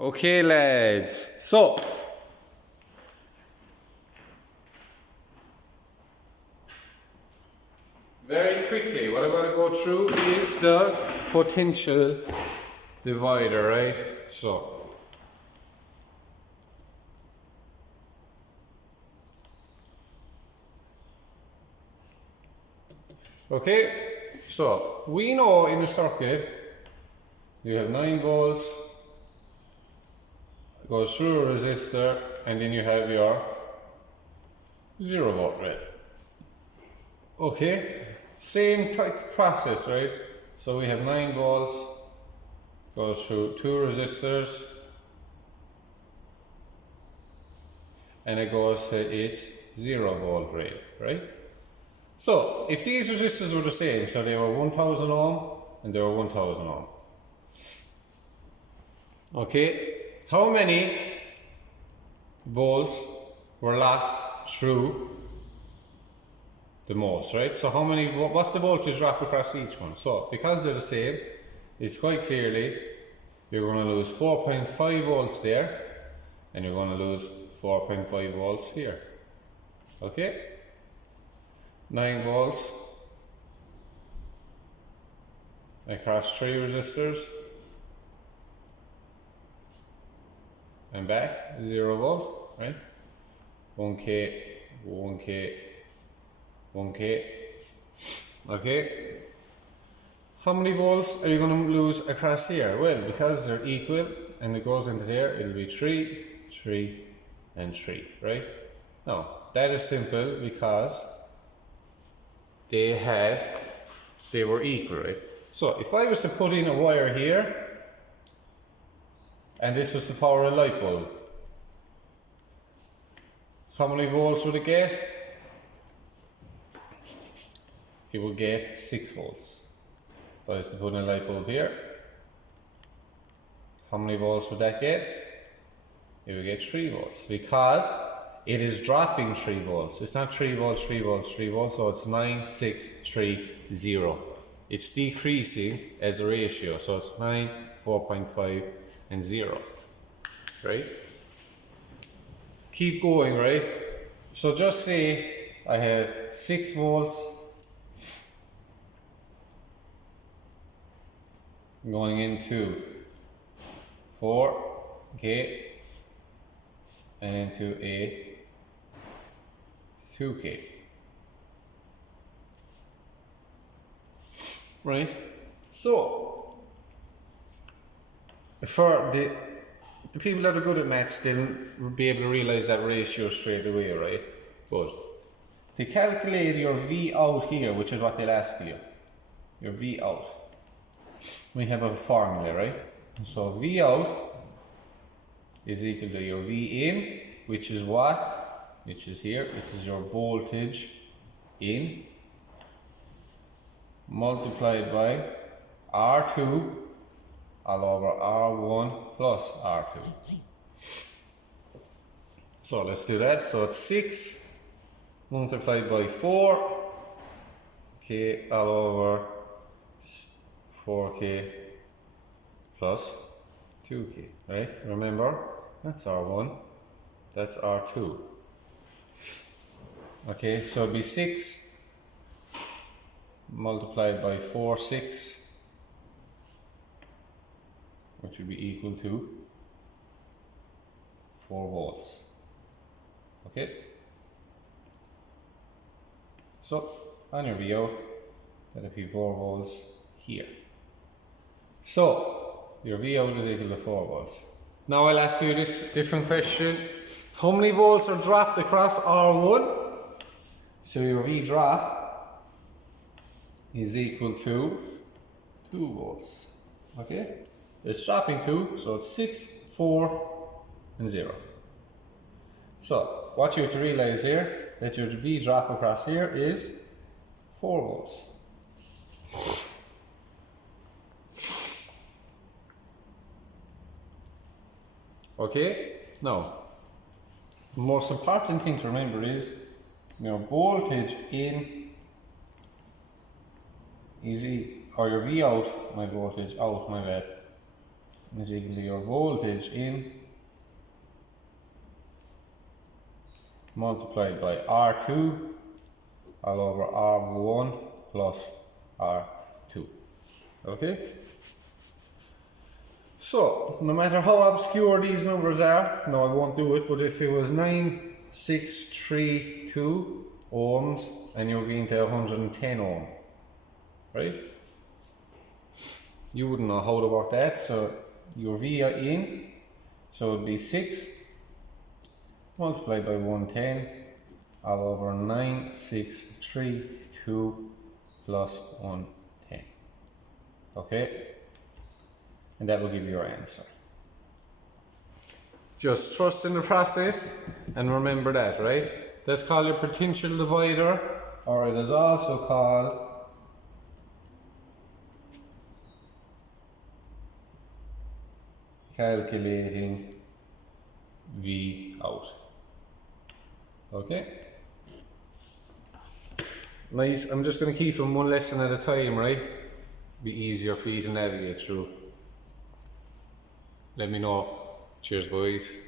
Okay, lads. So, very quickly, what I'm going to go through is the potential divider, right? So, okay, so we know in a circuit you have 9 volts, goes through a resistor, and then you have your 0 volt, right? Okay, same type process, right? So we have 9 volts, goes through 2 resistors, and it goes to its 0 volt rate, right? So if these resistors were the same, so they were 1000 ohm and they were 1000 ohm. Okay, how many volts were lost through the most, right? So how many, what's the voltage drop across each one? So because they're the same, it's quite clearly you're going to lose 4.5 volts there and you're going to lose 4.5 volts here. Okay, 9 volts across 3 resistors and back 0 volt, right? 1k, 1k, 1k. Okay, how many volts are you going to lose across here? Well, because they're equal and it goes into there, it'll be 3, 3 and 3, right? Now that is simple because they were equal, right? So if I was to put in a wire here and this was the power of a light bulb, how many volts would it get? It will get 6 volts. If I was to put in a light bulb here, how many volts would that get? It would get 3 volts because it is dropping 3 volts. It's not 3 volts, 3 volts, 3 volts, so it's 9, 6, 3, 0. It's decreasing as a ratio, so it's 9, 4.5 and 0, right? Keep going, right? So just say I have 6 volts going into 4k and into a 2k, right? So for the people that are good at maths, they'll be able to realize that ratio straight away, right? But to calculate your V out here, which is what they'll ask you, your V out, we have a formula, right? So V out is equal to your V in, which is what? Which is here, this is your voltage in, multiplied by R2 all over R1 plus R2. So let's do that. So it's 6 multiplied by 4, k all over 4k plus 2k, right? Remember, that's R1, that's R2. Okay, so it'll be 6 multiplied by 4, 6, which would be equal to 4 volts. Okay, so on your V out, that'll be 4 volts here. So your V out is equal to 4 volts. Now I'll ask you this different question. How many volts are dropped across R1? So your V drop is equal to 2 volts. Okay? It's dropping 2, so it's 6, 4 and 0. So what you have to realize here, that your V drop across here is 4 volts. Okay, now the most important thing to remember is your voltage in is or your V out, my voltage out, my bad, is equal to your voltage in multiplied by R2 all over R1 plus R2. Okay? So, no matter how obscure these numbers are, no, I won't do it, but if it was 9632 ohms and you're getting to 110 ohm, right? You wouldn't know how to work that, so your V in, so it'd be 6 multiplied by 110 all over 9632 plus 110. Okay? And that will give you your answer. Just trust in the process and remember that, right? That's called your potential divider, or it is also called calculating V out. Okay? Nice. I'm just going to keep them one lesson at a time, right? Be easier for you to navigate through. Let me know. Cheers, boys.